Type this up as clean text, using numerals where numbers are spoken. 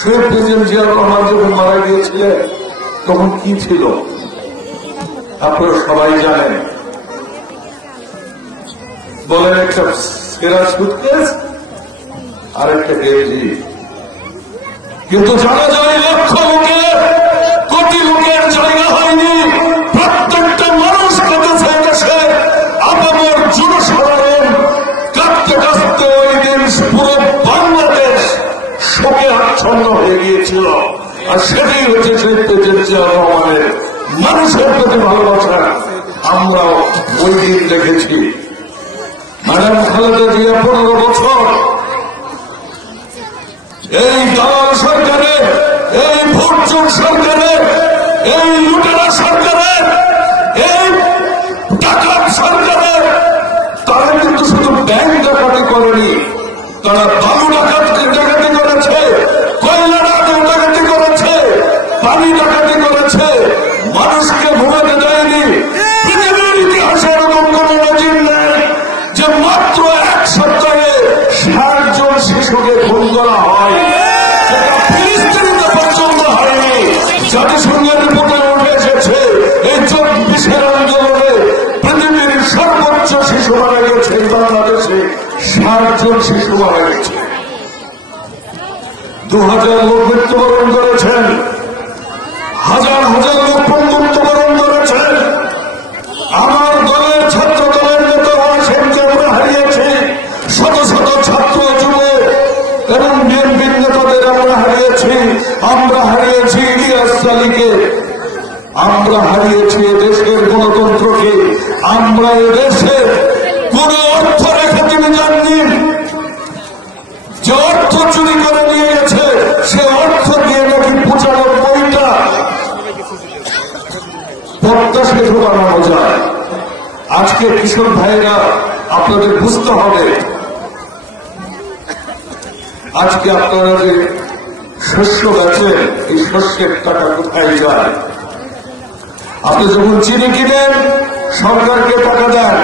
শহীদ president Ziaur Rahman যখন মারা গিয়েছিলেন তখন কি ছিল আপনারা সবাই জানেন। বলেন, একটা সেরা সুটকেস আর একটা গেঞ্জি। কিন্তু জানা যায় লক্ষ লোকের, কোটি লোকের জায়গা হয়নি। প্রত্যেকটা মানুষ কেঁদেছে দেশে, আপামর জনসাধারণ কাঁদতে কাঁদতে ওই দিন পুরো বাংলাদেশ শোকে আচ্ছন্ন হয়ে গিয়েছিল। আর সেটাই হচ্ছে শহীদ প্রেসিডেন্ট জিয়াউর রহমানের মানুষের প্রতি ভালোবাসা। আমরাও ওই দিন দেখেছি। ম্যাডাম খালেদা জিয়া 15 বছর এই দালাল সরকারের, এই ভোটচোর সরকারের, এই লুটেরা সরকারের, এই ডাকাত সরকারের, তারা কিন্তু শুধু ব্যাংক ডাকাতি করেনি, তারা বালু ডাকাতি করেছে, কয়লা ডাকাতি করেছে, পানি ডাকাতি করেছে, মানুষকে ঘুমাতে দেয়নি। পৃথিবীর ইতিহাসে এরকম কোন নজির নেই যে মাত্র 1 সপ্তাহে 60 জন শিশুকে খুন করা হয়। সেটা ফিলিস্তিনিতে পর্যন্ত হয়নি। জাতিসংঘের রিপোর্টে উঠে এসেছে এই 24 আন্দোলনে পৃথিবীর সর্বোচ্চ শিশু মারা গেছে। বাংলাদেশে 60 জন শিশু মারা গেছে। 2000 লোক মৃত্যুবরণ করেছেন, হাজার হাজার লোক মৃত্যুবরণ করেছেন। আমার দলের ছাত্র দলের নেতা হোসেনকে আমরা হারিয়েছি, শত শত ছাত্র যুবক এবং বিএনপির নেতাদের আমরা হারিয়েছি। আমরা হারিয়েছি ইলিয়াস আলীকে, আমরা হারিয়েছি দেশের গণতন্ত্রকে। আমরা এদেশে কোন অর্থ রেখে তিনি যাননি। যে অর্থ চুরি করে নিয়ে গেছে সে অর্থ দিয়ে নাকি 95টা পদ্মা সেতু বানানো যায়। আজকে কৃষক ভাইরা আপনাদের বুঝতে হবে, আজকে আপনারা যে শস্য বেচেন এই শস্যের টাকা কোথায় যায়? আপনি যখন চিনি কিনেন সরকারকে টাকা দেন,